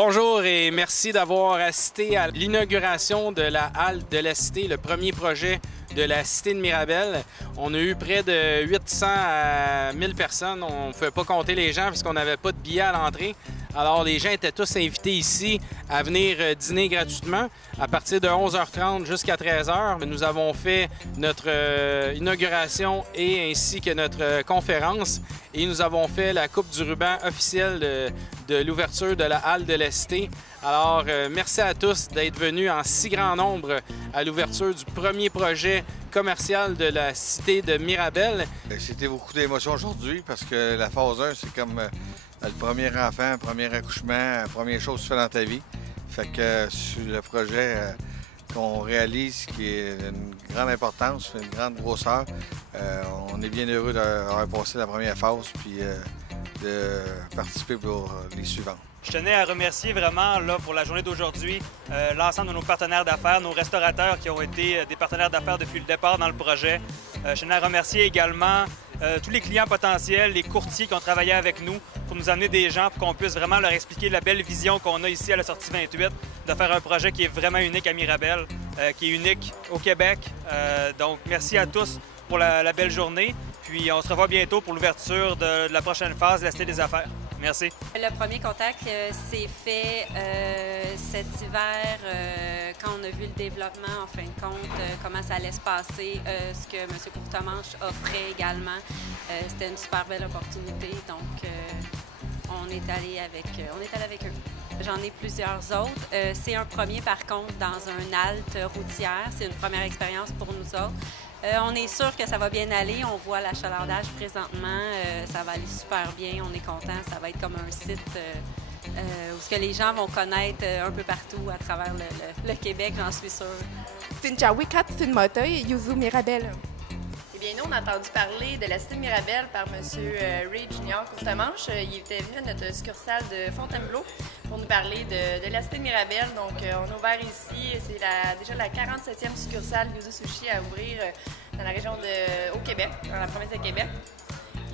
Bonjour et merci d'avoir assisté à l'inauguration de la halle de la Cité, le premier projet de la Cité de Mirabel. On a eu près de 800 à 1000 personnes. On ne pouvait pas compter les gens parce qu'on n'avait pas de billets à l'entrée. Alors les gens étaient tous invités ici à venir dîner gratuitement à partir de 11h30 jusqu'à 13h. Nous avons fait notre inauguration et ainsi que notre conférence et nous avons fait la coupe du ruban officielle de l'ouverture de la halle de la Cité. Alors merci à tous d'être venus en si grand nombre à l'ouverture du premier projet commercial de la Cité de Mirabel. C'était beaucoup d'émotions aujourd'hui parce que la phase 1, c'est comme le premier enfant, le premier accouchement, la première chose que tu fais dans ta vie. Fait que sur le projet qu'on réalise, qui est une grande importance, une grande grosseur, on est bien heureux d'avoir passé la première phase puis de participer pour les suivantes. Je tenais à remercier vraiment là, pour la journée d'aujourd'hui l'ensemble de nos partenaires d'affaires, nos restaurateurs qui ont été des partenaires d'affaires depuis le départ dans le projet. Je tenais à remercier également tous les clients potentiels, les courtiers qui ont travaillé avec nous pour nous amener des gens pour qu'on puisse vraiment leur expliquer la belle vision qu'on a ici à la sortie 28, de faire un projet qui est vraiment unique à Mirabel, qui est unique au Québec. Donc merci à tous pour la belle journée. Puis on se revoit bientôt pour l'ouverture de la prochaine phase de la Cité des affaires. Merci. Le premier contact s'est fait cet hiver quand on a vu le développement, en fin de compte, comment ça allait se passer, ce que M. Courtemanche offrait également. C'était une super belle opportunité, donc on est allé avec eux. J'en ai plusieurs autres. C'est un premier, par contre, dans un halte routière. C'est une première expérience pour nous autres. On est sûr que ça va bien aller. On voit l'achalandage présentement. Ça va aller super bien. On est content. Ça va être comme un site où ce que les gens vão connaître un peu partout à travers le Québec, j'en suis sûre. Tinjawikat Tinmotoy, Yuzu Mirabel. Eh bien, nous, on a entendu parler de la Cité de Mirabel par M. Ray Junior Courtemanche. Il était venu à notre succursale de Fontainebleau pour nous parler de la Cité de Mirabel. Donc, on a ouvert ici. C'est déjà la 47e succursale Yuzu Sushi à ouvrir dans la région au Québec, dans la province de Québec.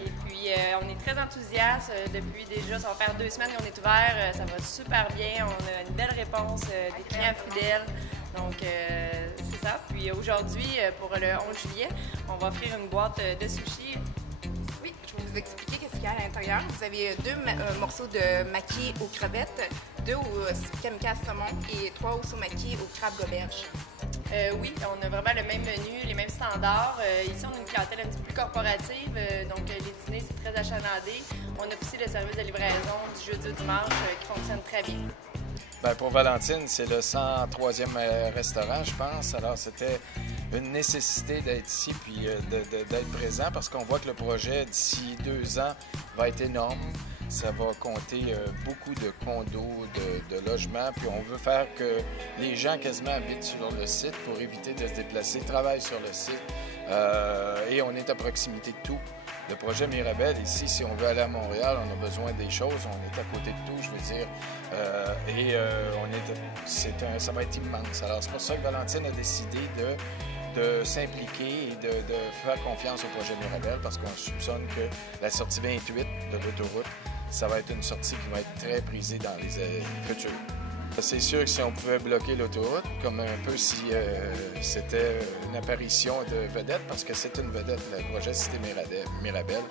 Et puis, on est très enthousiastes. Depuis déjà, ça va faire 2 semaines qu'on est ouvert. Ça va super bien. On a une belle réponse des clients fidèles. Donc, c'est ça. Puis aujourd'hui, pour le 11 juillet, on va offrir une boîte de sushis. Oui, je vais vous expliquer qu'est-ce qu'il y a à l'intérieur. Vous avez 2 morceaux de maki aux crevettes, 2 au kamikaze saumon et 3 au somaki au crabe goberge. Oui, on a vraiment le même menu, les mêmes standards. Ici, on a une clientèle un petit peu plus corporative, donc les dîners, c'est très achalandé. On a aussi le service de livraison du jeudi au dimanche qui fonctionne très bien. Bien, pour Valentine, c'est le 103e restaurant, je pense. Alors, c'était une nécessité d'être ici puis d'être présent parce qu'on voit que le projet, d'ici 2 ans, va être énorme. Ça va compter beaucoup de condos, de logements, puis on veut faire que les gens quasiment habitent sur le site pour éviter de se déplacer, travaillent sur le site et on est à proximité de tout. Le projet Mirabel, ici, si on veut aller à Montréal, on a besoin des choses, on est à côté de tout, je veux dire, ça va être immense. Alors, c'est pour ça que Valentine a décidé de s'impliquer et de faire confiance au projet Mirabel parce qu'on soupçonne que la sortie 28 de l'autoroute, ça va être une sortie qui va être très prisée dans les futurs. C'est sûr que si on pouvait bloquer l'autoroute, comme un peu si c'était une apparition de vedette, parce que c'est une vedette, le projet Cité Mirabel,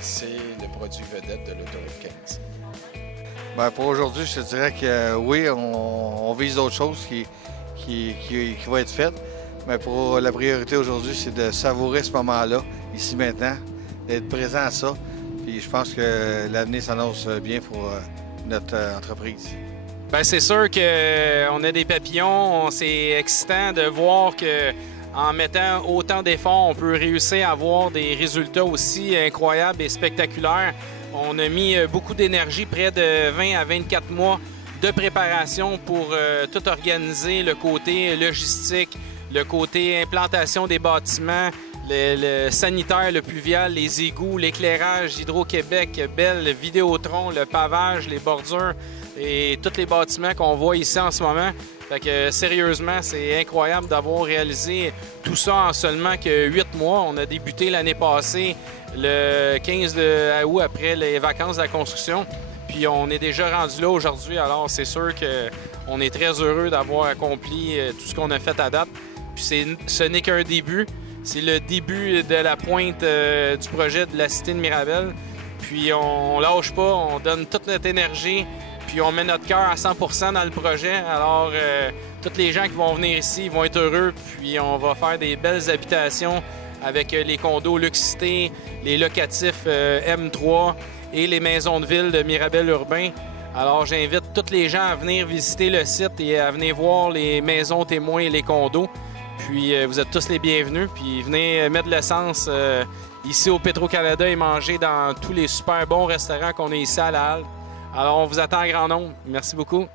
c'est le produit vedette de l'autoroute 15. Bien, pour aujourd'hui, je te dirais que oui, on vise d'autres choses qui vont être faites. Mais pour la priorité aujourd'hui, c'est de savourer ce moment-là, ici maintenant, d'être présent à ça. Puis je pense que l'avenir s'annonce bien pour notre entreprise. Bien, c'est sûr qu'on a des papillons. C'est excitant de voir qu'en mettant autant d'efforts, on peut réussir à avoir des résultats aussi incroyables et spectaculaires. On a mis beaucoup d'énergie, près de 20 à 24 mois de préparation pour tout organiser, le côté logistique, le côté implantation des bâtiments, le sanitaire, le pluvial, les égouts, l'éclairage, Hydro-Québec, Bell, Vidéotron, le pavage, les bordures et tous les bâtiments qu'on voit ici en ce moment. Fait que sérieusement, c'est incroyable d'avoir réalisé tout ça en seulement que 8 mois. On a débuté l'année passée le 15 août après les vacances de la construction. Puis Puis on est déjà rendu là aujourd'hui, alors c'est sûr qu'on est très heureux d'avoir accompli tout ce qu'on a fait à date. Puis ce n'est qu'un début. C'est le début de la pointe du projet de la Cité de Mirabel. Puis on lâche pas, on donne toute notre énergie, puis on met notre cœur à 100% dans le projet. Alors, tous les gens qui vont venir ici vont être heureux, puis on va faire des belles habitations avec les condos Luxcité, les locatifs M3 et les maisons de ville de Mirabel Urbain. Alors, j'invite tous les gens à venir visiter le site et à venir voir les maisons témoins et les condos. Puis, vous êtes tous les bienvenus, puis venez mettre de l'essence ici au Petro-Canada et manger dans tous les super bons restaurants qu'on a ici à la halle. Alors, on vous attend en grand nombre. Merci beaucoup.